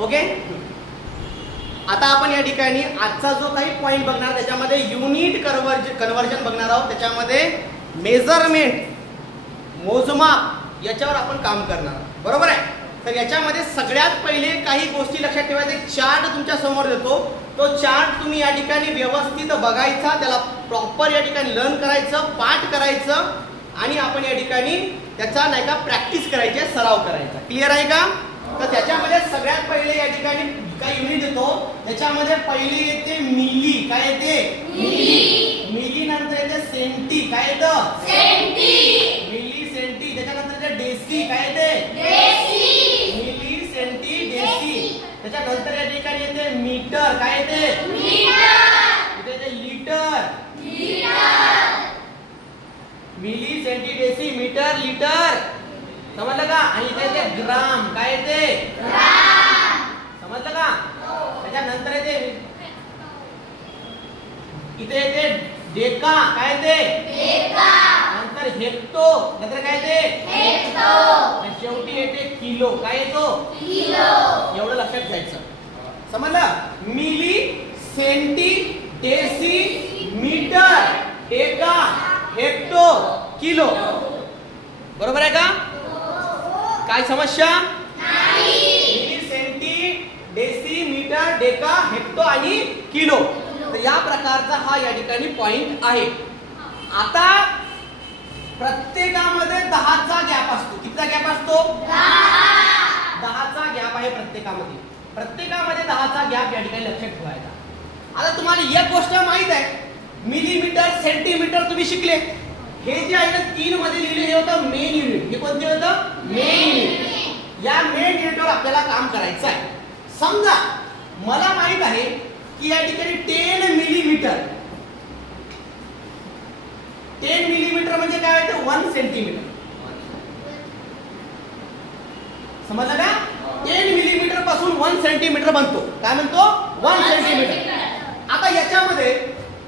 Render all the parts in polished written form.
Okay. आता आपण या ठिकाणी आजचा जो काही पॉइंट बघणार त्याच्यामध्ये युनिट कन्व्हर्जन बघणार आहोत. त्याच्यामध्ये मेजरमेंट मोजमाप याच्यावर आपण काम करणार आहोत. बरोबर आहे. तर याच्यामध्ये सगळ्यात पहिले काही गोष्टी लक्षात ठेवायच्या. एक चार्ट तुमच्या समोर देतो. तो चार्ट तुम्ही या ठिकाणी व्यवस्थित बघायचा, त्याला प्रॉपर या ठिकाणी लर्न करायचं, पाठ करायचं आणि आपण या ठिकाणी त्याचा नाही का प्रॅक्टिस करायची, सराव करायचा. क्लिअर आहे का? तर त्याच्यामध्ये सगळ्यात पहिले या ठिकाणी काही युनिट देतो. त्याच्यामध्ये पहिली येते मिली. काय येते? मिली. मिली नंतर येते सेंटी. काय येतं? सेंटी. Milli centi. त्याच्यानंतर येते डेसी. काय येते? डेसी. Milli centi deci. त्याच्यानंतर या ठिकाणी येते मीटर. काय येते? मीटर. इथे येते litre. Litre. Milli centi deci metre litre. समजलं का? आणि इथे येते ग्राम. काय येते? ग्राम. समजलं का? त्याच्यानंतर येते इथे येते डेका. काय येते? डेका. नंतर हेक्टो. नंतर काय येते? हेक्टो. आणि शेवटी येते किलो. काय येतो? किलो. एवढं लक्षात घ्यायचं. समजलं? Milli centi deci metre deka hecto kilo. बरोबर आहे का? काय समस्या नाही? Milli centi deci metre deka hecto आणि किलो. तर या प्रकारचा हा या ठिकाणी पॉइंट आहे. आता प्रत्येकामध्ये 10चा गॅप असतो. कितीचा गॅप असतो? 10चा गॅप आहे प्रत्येकामध्ये. प्रत्येकामध्ये 10चा गॅप या ठिकाणी लक्षात ठेवायचा. आता तुम्हाला एक गोष्ट माहित आहे, मिलीमीटर सेंटीमीटर तुम्ही शिकले. हे जे आहे ना 3 मध्ये लिहिले हे होतं मेन युनिट. हे कोणते होतं? Main unit. या मेन युनिटवर आपल्याला काम करायचं आहे. समजा मला माहित आहे की या ठिकाणी 10 मिलीमीटर. 10 मिलीमीटर म्हणजे काय होतं? 1 सेंटीमीटर. समजलं का? 10 मिलीमीटर पासून 1 सेंटीमीटर बनतो. काय म्हणतो? 1 सेंटीमीटर. आता याच्यामध्ये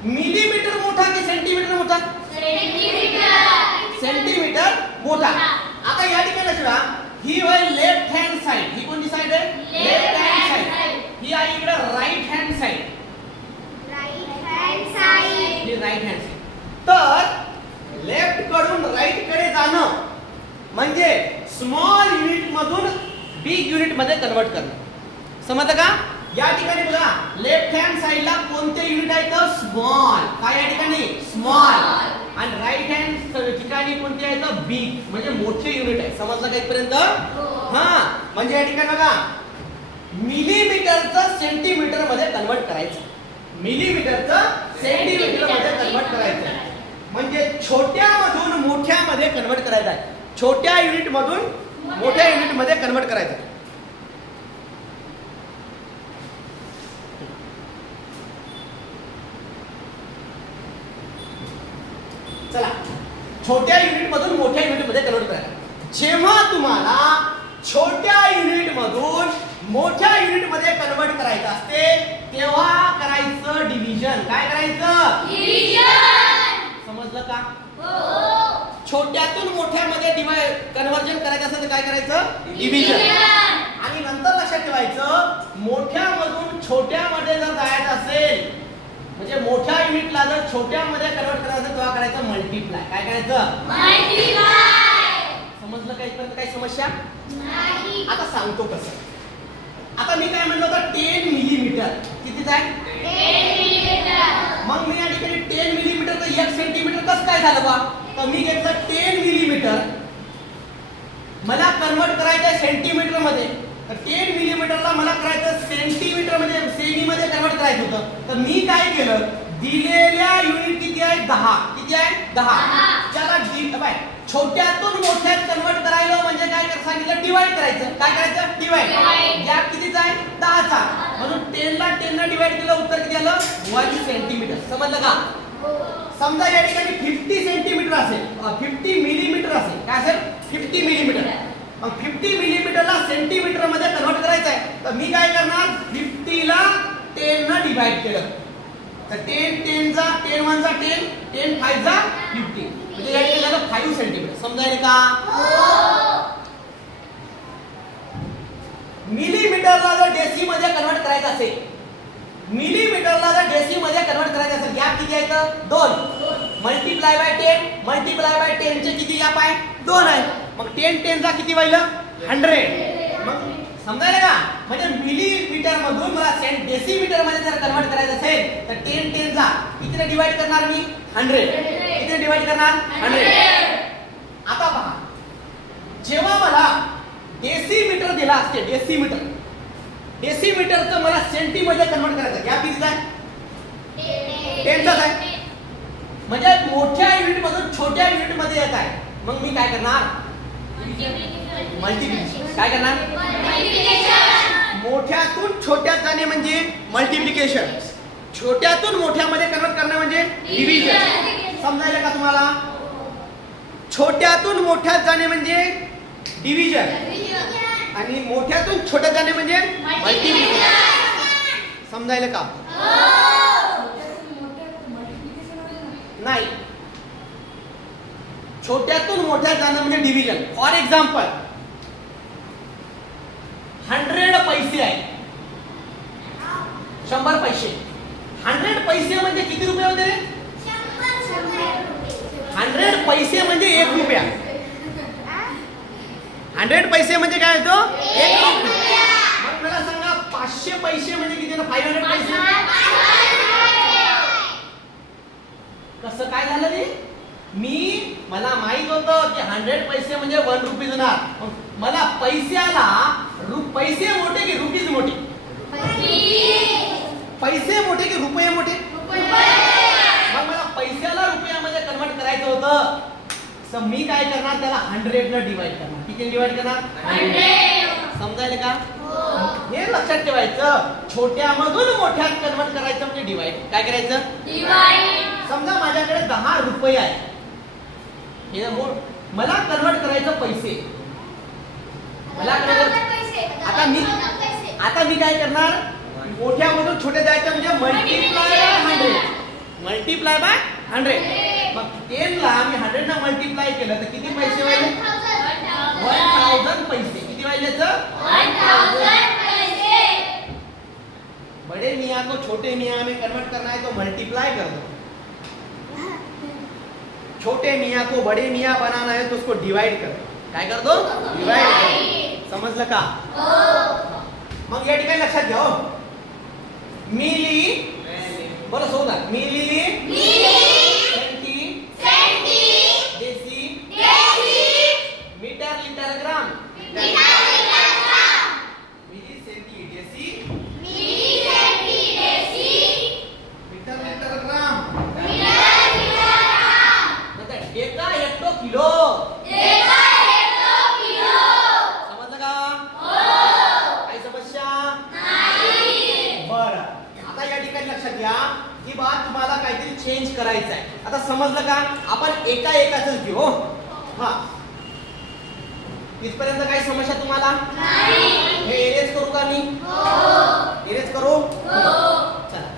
मिलीमीटर मोठा की सेंटीमीटर मोठा? सेंटीमीटर मोठा. आता या ठिकाणी लक्षात, ही होय लेफ्ट हँड साइड. ही कोणती साइड आहे? Left hand side. ही आहे इकडे right hand side. Right hand side. ही राईट हँड साइड. तर लेफ्ट कडून राईट कडे जाणं म्हणजे स्मॉल युनिट मधून बिग युनिट मध्ये कन्वर्ट करणं. समजलं का? या ठिकाणी बघा लेफ्ट हँड साइडला कोणते युनिट आहेत? स्मॉल. काय या ठिकाणी? स्मॉल. आणि राईट हँड ठिकाणी कोणते आहेत? बिग म्हणजे मोठे युनिट आहे. समजलं का इथपर्यंत? हा. म्हणजे या ठिकाणी बघा मिलीमीटरचं सेंटीमीटर मध्ये कन्वर्ट करायचं. मिलीमीटरचं सेंटीमीटर मध्ये कन्वर्ट करायचं म्हणजे छोट्या मधून मोठ्या मध्ये कन्वर्ट करायचं आहे. छोट्या युनिट मधून मोठ्या युनिट मध्ये कन्वर्ट करायचं आहे. चला छोट्या युनिट मधून मोठ्या युनिट मध्ये कन्वर्ट करायचं. जेव्हा तुम्हाला छोट्या युनिट मधून मोठ्या युनिट मध्ये कन्वर्ट करायचं असते तेव्हा करायचं डिव्हिजन. काय करायचं? डिव्हिजन. समजलं का? हो. छोट्यातून मोठ्यामध्ये कन्वर्जन करायचं असेल तर काय करायचं? डिव्हिजन. आणि नंतर लक्षात ठेवायचं मोठ्यामधून छोट्यामध्ये जर जायचं असेल म्हणजे मोठ्या युनिटला जर छोट्यामध्ये कन्वर्ट करायचं तेव्हा करायचं मल्टिप्लाय. काय करायचं? मल्टिप्लाय. समजलं का? इथपर्यंत काही समस्या नाही? आता सांगतो कसं. आता मी काय म्हणलं होतं 10 मिलीमीटर. कितीच आहे? 10 मिलीमीटर. मग मी या ठिकाणी 10 मिलीमीटर तर 1 सेंटीमीटर कसं काय झालं बा? तर मी घेतलं 10 मिलीमीटर. मला कन्वर्ट करायचं सेंटीमीटर मध्ये. तर 10 मिलीमीटरला मला करायचं सेंटीमीटर म्हणजे सेमी मध्ये कन्वर्ट करायचं होतं. तर मी काय केलं? दिलेल्या युनिट किती आहे? 10. किती आहे? 10. त्याला छोट्यातून मोठ्यात कन्वर्ट करायला म्हणजे काय सांगितलं? डिवाइड करायचं. काय करायचं? डिवाइड. गॅप कितीचा आहे? 10चा. म्हणून 10 ला 10 ने डिवाइड केलं उत्तर किती आलं? 1 सेंटीमीटर. समजलं का? समजा या ठिकाणी 50 सेंटीमीटर असेल, 50 मिलीमीटर असेल. काय असेल? 50 मिलीमीटर. मग 50 मिलीमीटरला सेंटीमीटर मध्ये कन्वर्ट करायचं आहे तर मी काय करणार? 50 ला 10 ने डिवाइड केलं तर 10 चा 10 1 चा 10 10 5 चा 50 म्हणजे या ठिकाणी झालं 5 सेंटीमीटर. समजायला का? मिलीमीटरला जर डेसी मध्ये कन्वर्ट करायचं असेल, मिलीमीटरला जर डेसी मध्ये कन्वर्ट करायचं असेल, गॅप किती आहे तर 2 मल्टिप्लाय बाय 10 मल्टिप्लाय बाय 10 चे किती गॅप आहे 2 आहे. मग 10 चा किती होईल 100. मग समजायला का, म्हणजे मिलीमीटर मधून मला डेसिमीटर मध्ये जर कन्वर्ट करायचं असेल तर 10 चा कितीने डिवाइड करणार मी 100. कितीने डिवाइड करणार 100. आता पहा, जेव्हा मला डेसिमीटर दिला असते, डेसिमीटरचं मला सेंटी मध्ये कन्वर्ट करायचं, गॅप किती आहे 10 चा आहे. म्हणजे मोठ्या युनिट मधून छोट्या युनिट मध्ये येत आहे. मग मी काय करणार मल्टिप्लिकेशन. काय करणार मोठ्यातून छोट्यात जाणे म्हणजे मल्टिप्लिकेशन, छोट्यातून मोठ्यामध्ये कन्वर्ट करणे म्हणजे डिव्हिजन. समजायला का तुम्हाला, छोट्यातून मोठ्यात जाणे म्हणजे डिव्हिजन आणि मोठ्यातून छोट्यात जाणे म्हणजे मल्टिप्लिकेशन. समजायला का नाही, छोट्यातून मोठ्यात जाणं म्हणजे डिव्हिजन. फॉर एक्झाम्पल 100 पैसे आहे, 100 पैसे. 100 पैसे म्हणजे किती रुपये होते रे 100 पैसे म्हणजे 1 रुपया. 100 पैसे म्हणजे काय होतो 1 रुपया. मग मला सांगा 500 पैसे म्हणजे किती ना 500 पैसे. कसं काय झालं रे, मला माहित होतं की 100 पैसे म्हणजे 1 रुपीज होणार. मला पैशाला पैसे मोठे की रुपीज मोठे, पैसे मोठे की रुपये मोठे. मग मला पैशाला रुपयामध्ये कन्वर्ट करायचं होतं, तर मी काय करणार त्याला 100 न डिवाइड करणार. किती डिवाइड करणार 100. समजायला का, हे लक्षात ठेवायचं. छोट्यामधून मोठ्यात कन्वर्ट करायचं म्हणजे डिवाइड. काय करायचं डिवाइड. समजा माझ्याकडे 10 रुपये आहे, मला कन्वर्ट करायचं पैसे, मला आता मी काय करणार मोठ्यामधून छोटे जायचं म्हणजे मल्टिप्लाय बाय 100. मग 10 ला मी 100 न मल्टिप्लाय केलं तर किती पैसे व्हायले 1000 पैसे. किती व्हायले 1000 पैसे. बड़े मियाँ को छोटे मियाँ में कन्वर्ट करना है तो मल्टीप्लाई कर दो, छोटे मियाँ को बड़े मियाँ बनाना है तो उसको डिवाइड कर दो. काय कर दो डिवाइड. समजलं का. मग या ठिकाणी लक्षात घ्या, मिली बोला सोबत, milli centi deci metre litre gram. Milli centi deci metre litre gram. Deca hecto kilo. समजलं का. काही समस्या नाही. बरं, आता या ठिकाणी लक्षात घ्या ही बात तुम्हाला काहीतरी चेंज करायचं आहे. आता समजलं का, आपण एकाच घेऊ. हा, इथपर्यंत काही समस्या तुम्हाला नाही. हे एरेज करू का मी एरेज करू. चला,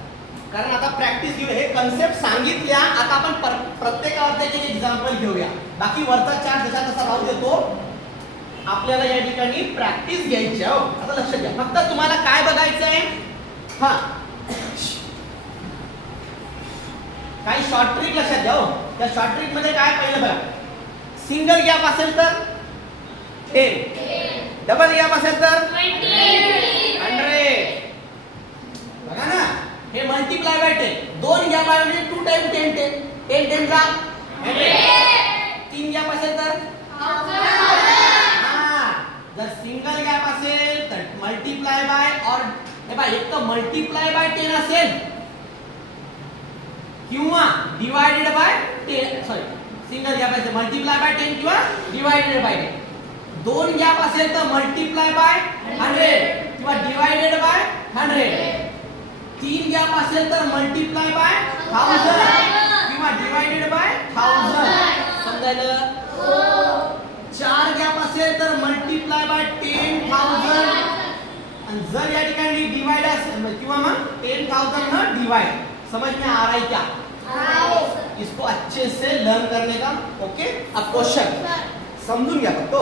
कारण आता प्रॅक्टिस घेऊ. हे कन्सेप्ट सांगितल्या, आता आपण प्रत्येक अध्यायाचे एक्झाम्पल घेऊया. बाकी वरचा चार्ट जसा तसा राहू देतो. आपल्याला या ठिकाणी प्रॅक्टिस घ्यायची आहे. आता लक्षात घ्या, फक्त तुम्हाला काय बघायचं आहे. हा, काही शॉर्ट ट्रिक लक्षात घ्या. त्या शॉर्ट ट्रिक मध्ये काय पहिलं बघा, सिंगल गॅप असेल तर 10, डबल गॅप असेल तर 100. बघा ना, हे मल्टिप्लाय बाय 10. 2 गॅप आहे म्हणजे 2 टाइम 10 10 10 चा 100. 3 गॅप असेल तर 1000. जर सिंगल गॅप असेल तर मल्टिप्लाय बाय, और हे बघा एक तर मल्टिप्लाय बाय 10 असेल किंवा divided by 10. Sorry, single gap असेल मल्टिप्लाय बाय 10 किंवा डिवाइडेड बाय 10. 2 गॅप असेल तर मल्टिप्लाय बाय 100 किंवा डिवाइडेड बाय 100. 3 गॅप असेल तर मल्टिप्लाय बाय 1000 किंवा डिवाइडेड बाय 1000. समजायलं. 4 गॅप असेल तर मल्टिप्लाय बाय 10,000. आणि जर या ठिकाणी डिवाइड असेल किंवा मग 10,000 न डिवाइड. समझ में आ रहा है क्या. इसको अच्छे से लर्न करने का. ओके, अब क्वेश्चन समजून घ्या. फक्त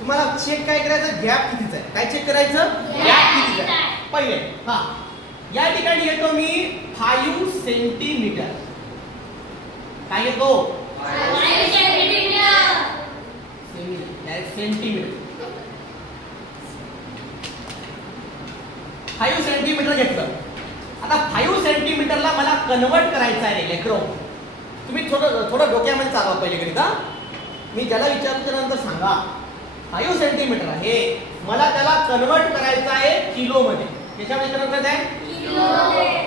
तुम्हाला चेक काय करायचं, गॅप कितीचा आहे. काय चेक करायचं? गॅप किती आहे पहिले. हा या ठिकाणी येतो मी 5 सेंटीमीटर. काय येतो? 5 सेंटीमीटर. सेंटीमीटर 5 सेंटीमीटर घेतलं. आता 5 सेंटीमीटरला मला कन्वर्ट करायचं आहे लेकरो. तुम्ही थोडं डोक्यामध्ये चालवा पहिले कधी का. मी ज्याला विचारतो त्यानंतर सांगा. 5 सेंटीमीटर आहे, मला त्याला कन्वर्ट करायचं आहे किलो मध्ये. त्याच्यामध्ये कन्वर्ट करायचं आहे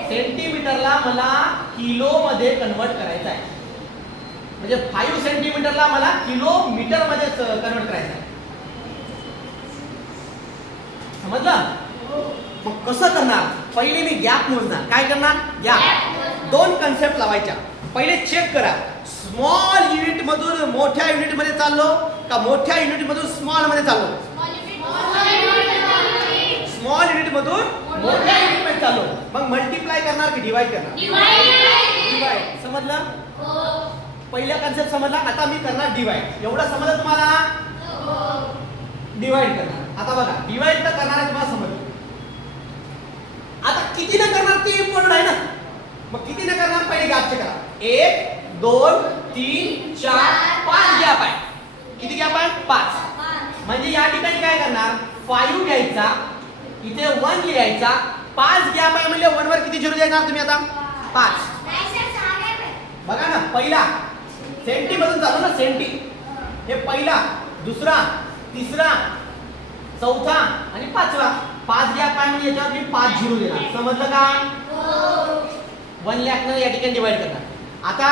सेंटीमीटरला मला किलो मध्ये कन्वर्ट करायचं आहे. म्हणजे 5 सेंटीमीटरला मला किलोमीटर मध्ये कन्वर्ट करायचं आहे. समजलं? मग कसं करणार? पहिले मी गॅप मोजणार. काय करणार? गॅप. 2 कन्सेप्ट लावायच्या. पहिले चेक करा, स्मॉल युनिट मधून मोठ्या युनिट मध्ये चाललो का मोठ्या युनिट मधून स्मॉल मध्ये चाललो? स्मॉल युनिट मधून मोठ्या युनिट मध्ये चाललो. मग मल्टिप्लाय करणार की डिवाइड करणार? डिवाइड. समजलं? पहिला कन्सेप्ट समजला. आता मी करणार डिवाइड. एवढं समजलं तुम्हाला? डिवाइड करणार. आता बघा, डिवाइड तर करणार आहे तुम्हाला समजलं. आता किती न करणार ते इम्पॉर्टंट आहे ना. मग किती न करणार? पहिले गॅप चेक करा. 1 2 3 4 5 गॅप आहे. किती गॅप आहे? 5. म्हणजे या ठिकाणी काय करणार? 5 घ्यायचा, इथे 1 लिहायचा. 5 गॅप आहे म्हणजे 1 वर किती झिरो देणार तुम्ही आता? 5. बघा ना, पहिला सेंटी मधून चालू ना, सेंटी. हे पहिला, दुसरा, तिसरा, चौथा आणि पाचवा. 5 गॅप आहे म्हणजे याच्यावर मी 5 झिरो देणार. समजलं का? 1 लाख या ठिकाणी डिवाइड करणार. आता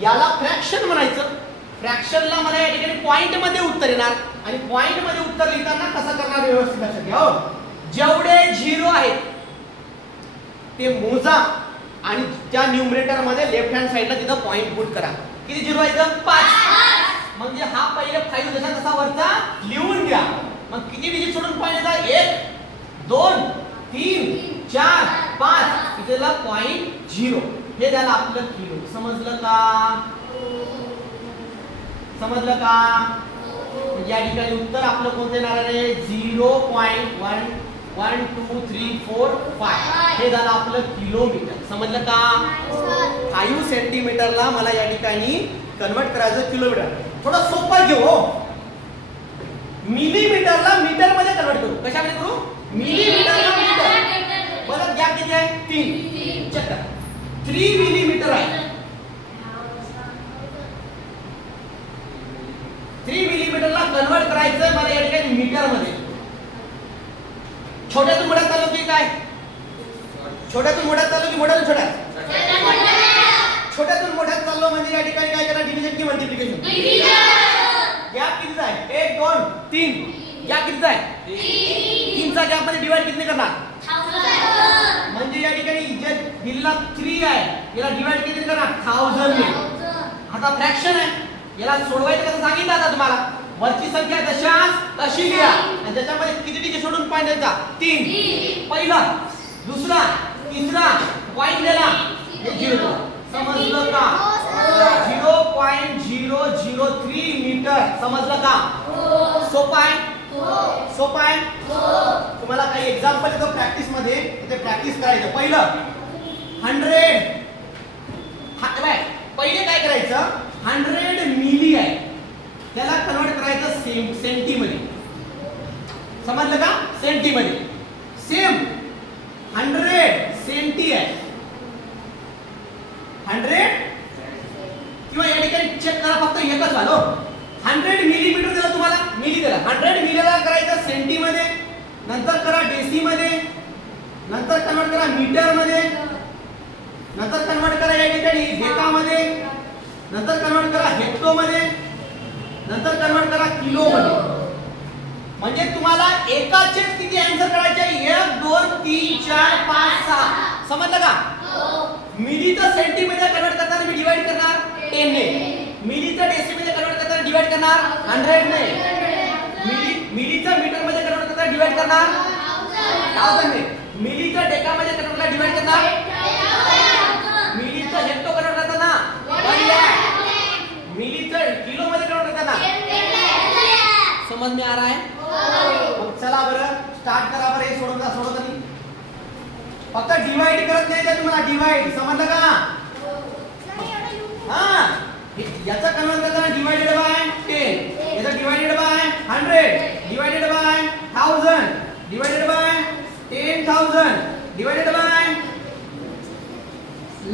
याला फ्रॅक्शन म्हणायचं. फ्रॅक्शनला मला या ठिकाणी पॉइंट मध्ये उत्तर येणार. आणि पॉइंट मध्ये उत्तर लिहिताना कसं करणार व्यवस्थित लक्षात घ्या. जेवढे झिरो आहेत ते मोजा आणि त्या न्यूमरेटर मध्ये लेफ्ट हँड साइडला तिथं पॉइंट पुट करा. किती झिरो आहेत? 5. म्हणजे हा पहिले 5 जसा तसा वरचा लिहून घ्या. मग किती डिजिट सोडून पॉइंट येतात? 1 2 3 4 5. इथेला पॉइंट 0. हे झालं आपलं किलो. समजलं का? समजलं का? या ठिकाणी उत्तर आपलं कोणतं येणार आहे? 0.1 1 2 3 4 5. हे झालं आपलं किलोमीटर. समजलं का? 5 सेंटीमीटरला मला या ठिकाणी कन्वर्ट करायचं किलोमीटर. थोडं सोपं घेऊ हो. मिलीमीटरला मीटर मध्ये कन्वर्ट करू. कशामध्ये करू? मिलीमीटरला मीटर. बरं गॅप किती आहे? 3. चेक करा. 3 मिलीमीटर आहे. 3 मिलीमीटरला कन्वर्ट करायचं मला या ठिकाणी मीटर मध्ये. छोट्यातून मोठ्यात चाललो की काय? छोट्यातून मोठ्यात चाललो की मोठ्यातून छोट्यात? छोट्यातून मोठ्यात चाललो म्हणजे या ठिकाणी काय करणार? डिव्हिजन की मल्टिप्लिकेशन? गॅप कितीचा आहे? 1 2 3. गॅप कितीचा आहे? 3 चा गॅप मध्ये डिवाइड किती करणार? 1000. म्हणजे या ठिकाणी जे दिलेला 3 आहे याला डिवाइड किती करणार? 1000 ने. आता फ्रॅक्शन आहे, याला सोडवायचं कसं सांगितलं आता तुम्हाला. वरची संख्या दशांश तशी लिहा आणि त्याच्यामध्ये किती डिजिट सोडून पॉइंट द्यायचा? 3. पहिला, दुसरा, तिसरा पॉइंट दिला हे 0. समजलं का? 0.003 मीटर. समजलं का? सोपं आहे? सोपं आहे? तुम्हाला काही एक्झाम्पल देतो प्रॅक्टिस मध्ये, इथे प्रॅक्टिस करायचं. पहिलं 100. पहिले काय करायचं? 100 मिली आहे, त्याला कन्वर्ट करायचं सेंटी मध्ये. समजलं का? सेंटी मध्ये. सेम 100 सेंटी आहे. 100 किंवा या ठिकाणी चेक करा फक्त एकच झालं. 100 मिलीमीटर दिलं तुम्हाला, मिली दिला. 100 मिलीला करायचं सेंटी मध्ये, नंतर करा डेसी मध्ये, नंतर कन्वर्ट करा मीटर मध्ये, नंतर कन्वर्ट करा या ठिकाणी डेका मध्ये, नंतर कन्वर्ट करा हेक्टो मध्ये, नंतर कन्वर्ट करा किलो मध्ये. म्हणजे तुम्हाला एकाचे किती आन्सर करायचे? 1 2 3 4 5 6. समजलं का? मिलीचं सेंटीमीटर कन्वर्ट करताना मी डिवाइड करणार 10 ने. मिलीचं डेसिमीटर कन्वर्ट करताना डिवाइड करणार 100 ने. मिलीचं मीटर मध्ये कन्वर्ट करताना डिवाइड करणार 1000 ने. मिलीचं डेका मध्ये कन्वर्ट करताना डिवाइड करणार, मिलीचं हेक्टो कन्वर्ट करताना 1 लाख, मिलीचं किलो मध्ये कन्वर्ट करताना. समझ में आ रहा है? मग चला बरं स्टार्ट करा बरं. हे सोडवता मी फक्त डिवाइड करत नाही ते तुम्हाला. डिवाइड समजलं का? हा याचा कन्वर्ट करताना डिवाइडेड बाय 10, याचा divided by 100, divided by 1000, divided by 10,000, divided by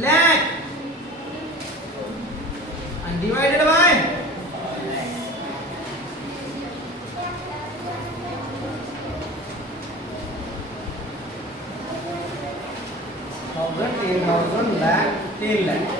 lakh and divided by 1000, 10,000, lakh, 10 lakh.